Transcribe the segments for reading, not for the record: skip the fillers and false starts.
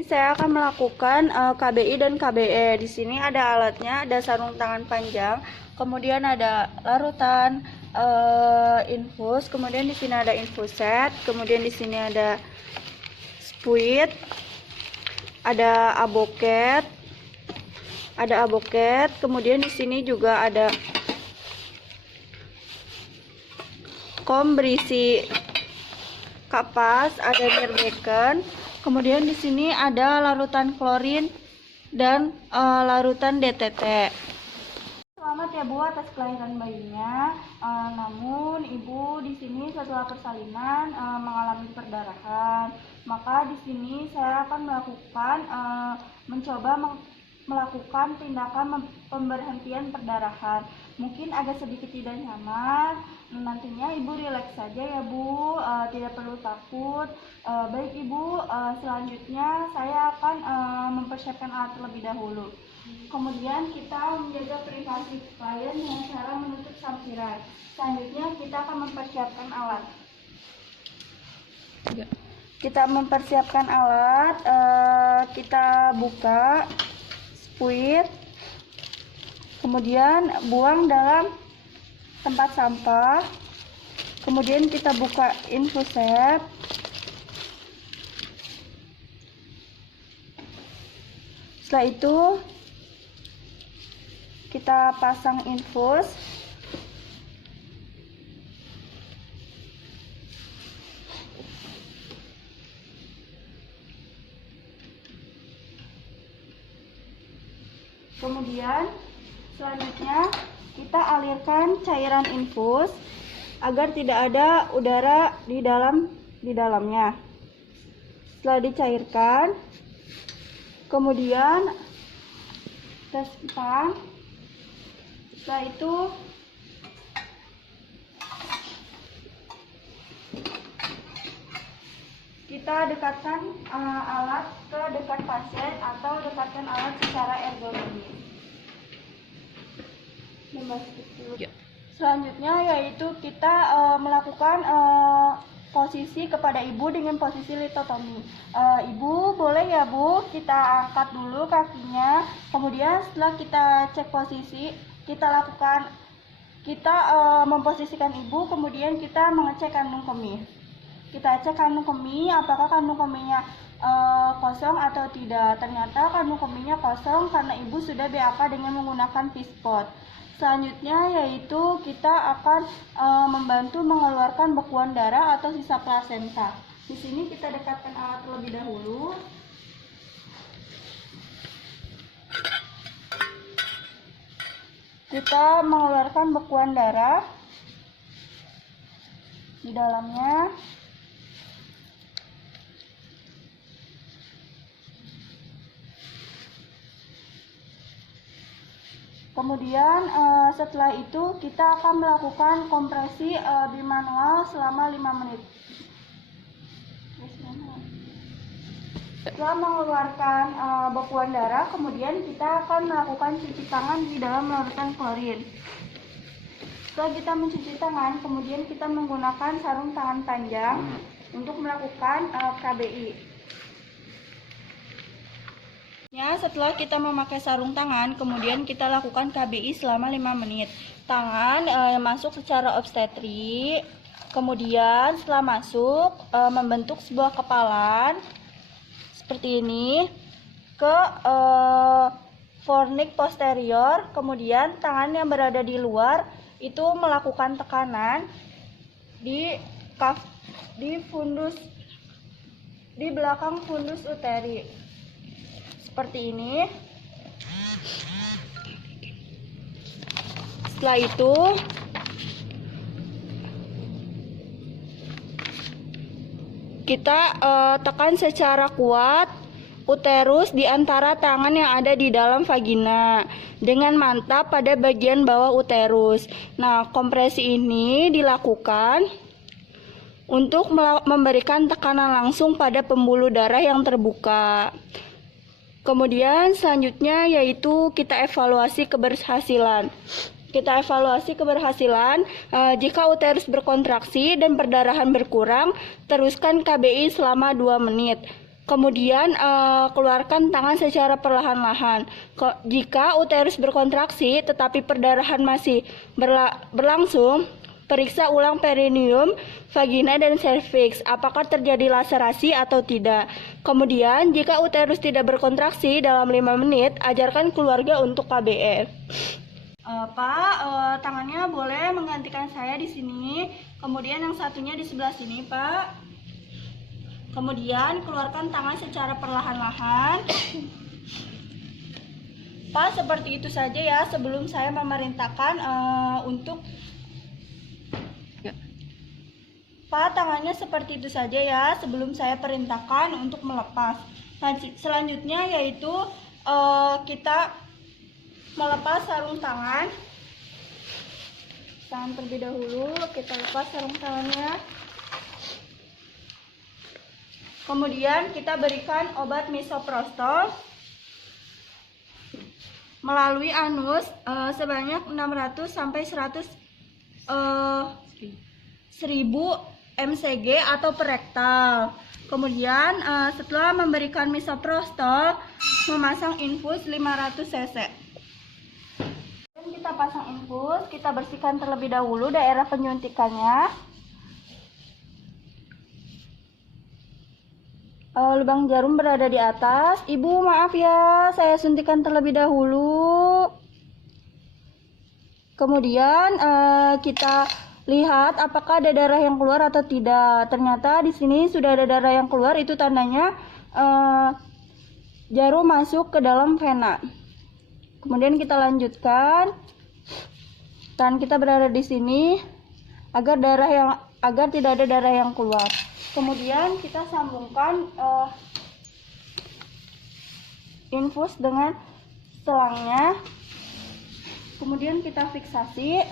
Ini saya akan melakukan KBI dan KBE. Di sini ada alatnya, ada sarung tangan panjang, kemudian ada larutan infus, kemudian di sini ada infuset, kemudian di sini ada spuit, ada aboket, kemudian di sini juga ada kom berisi kapas, ada nirbeken. Kemudian di sini ada larutan klorin dan larutan DTT. Selamat ya Bu atas kelahiran bayinya. Namun Ibu di sini setelah persalinan mengalami perdarahan. Maka di sini saya akan melakukan tindakan pemberhentian perdarahan. Mungkin agak sedikit tidak nyaman. Nantinya Ibu rileks saja ya Bu, tidak perlu takut. Baik Ibu, selanjutnya saya akan mempersiapkan alat terlebih dahulu. Kemudian kita menjaga privasi klien dengan cara menutup sampiran. Selanjutnya kita akan mempersiapkan alat. Kita buka spuit, kemudian buang dalam tempat sampah, kemudian kita buka infuset, setelah itu kita pasang infus, kemudian selanjutnya kita alirkan cairan infus agar tidak ada udara di dalamnya. Setelah dicairkan, kemudian kita simpan. Setelah itu kita dekatkan alat ke dekat pasien atau dekatkan alat secara ergonomis. Selanjutnya yaitu kita melakukan posisi kepada ibu dengan posisi litotomi. Ibu boleh ya Bu, kita angkat dulu kakinya, kemudian setelah kita cek posisi, kita memposisikan ibu, kemudian kita mengecek kandung kemih. Kita cek kandung kemih, apakah kandung kemihnya kosong atau tidak. Ternyata kandung kemihnya kosong karena ibu sudah BAK dengan menggunakan P-spot. Selanjutnya yaitu kita akan membantu mengeluarkan bekuan darah atau sisa plasenta. Di sini kita dekatkan alat terlebih dahulu. Kita mengeluarkan bekuan darah di dalamnya. Kemudian setelah itu kita akan melakukan kompresi bimanual selama 5 menit. Setelah mengeluarkan bekuan darah, kemudian kita akan melakukan cuci tangan di dalam larutan klorin. Setelah kita mencuci tangan, kemudian kita menggunakan sarung tangan panjang untuk melakukan KBI. Setelah kita memakai sarung tangan, kemudian kita lakukan KBI selama 5 menit. Tangan masuk secara obstetri, kemudian setelah masuk membentuk sebuah kepalan seperti ini ke fornix posterior, kemudian tangan yang berada di luar itu melakukan tekanan di belakang fundus uteri. Seperti ini. Setelah itu kita tekan secara kuat uterus di antara tangan yang ada di dalam vagina dengan mantap pada bagian bawah uterus. Nah, kompresi ini dilakukan untuk memberikan tekanan langsung pada pembuluh darah yang terbuka. Kemudian selanjutnya yaitu kita evaluasi keberhasilan. Jika uterus berkontraksi dan perdarahan berkurang, teruskan KBI selama 2 menit. Kemudian keluarkan tangan secara perlahan-lahan. Jika uterus berkontraksi tetapi perdarahan masih berlangsung, periksa ulang perineum, vagina, dan serviks. Apakah terjadi laserasi atau tidak? Kemudian, jika uterus tidak berkontraksi dalam 5 menit, ajarkan keluarga untuk KBR. Pak, tangannya boleh menggantikan saya di sini. Kemudian yang satunya di sebelah sini, Pak. Kemudian keluarkan tangan secara perlahan-lahan. Pak, seperti itu saja ya sebelum saya memerintahkan untuk Pak, tangannya seperti itu saja ya sebelum saya perintahkan untuk melepas. Selanjutnya yaitu kita melepas sarung tangan. Terlebih dahulu kita lepas sarung tangannya. Kemudian kita berikan obat misoprostol melalui anus sebanyak 600 sampai 1000 mcg atau per rektal. Kemudian setelah memberikan misoprostol, memasang infus 500 cc. Dan kita pasang infus, kita bersihkan terlebih dahulu daerah penyuntikannya. Lubang jarum berada di atas. Ibu, maaf ya, saya suntikan terlebih dahulu. Kemudian kita lihat apakah ada darah yang keluar atau tidak. Ternyata di sini sudah ada darah yang keluar, itu tandanya jarum masuk ke dalam vena. Kemudian kita lanjutkan, dan kita berada di sini agar tidak ada darah yang keluar. Kemudian kita sambungkan infus dengan selangnya. Kemudian kita fiksasi.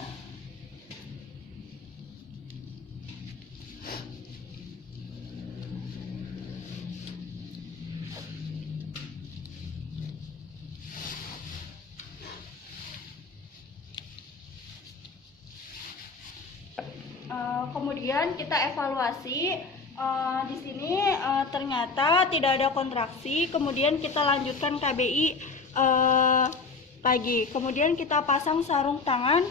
Kemudian kita evaluasi. Di sini ternyata tidak ada kontraksi. Kemudian kita lanjutkan KBI pagi. Kemudian kita pasang sarung tangan.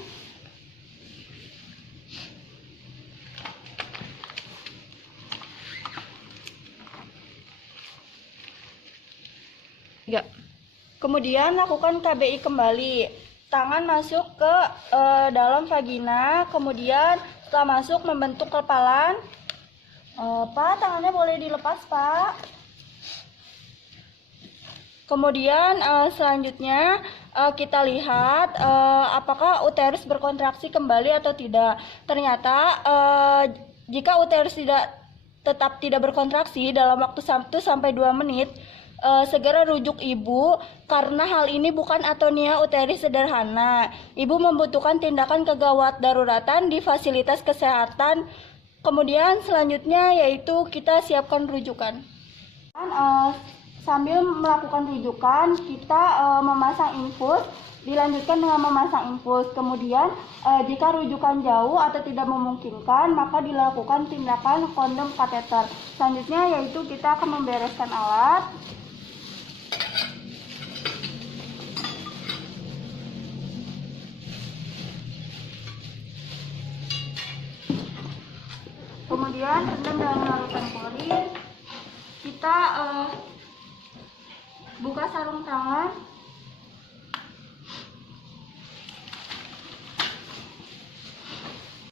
Kemudian lakukan KBI kembali. Tangan masuk ke dalam vagina. Kemudian setelah masuk membentuk kepalan. Pak, tangannya boleh dilepas, Pak. Kemudian selanjutnya kita lihat apakah uterus berkontraksi kembali atau tidak. Ternyata jika uterus tetap tidak berkontraksi dalam waktu 1 sampai 2 menit, segera rujuk ibu karena hal ini bukan atonia uteris sederhana. Ibu membutuhkan tindakan kegawat daruratan di fasilitas kesehatan. Kemudian selanjutnya yaitu kita siapkan rujukan. Sambil melakukan rujukan, kita memasang infus, dilanjutkan dengan memasang infus. Kemudian jika rujukan jauh atau tidak memungkinkan, maka dilakukan tindakan kondom kateter. Selanjutnya yaitu kita akan membereskan alat. Kemudian rendam dengan larutan klorin. Kita buka sarung tangan.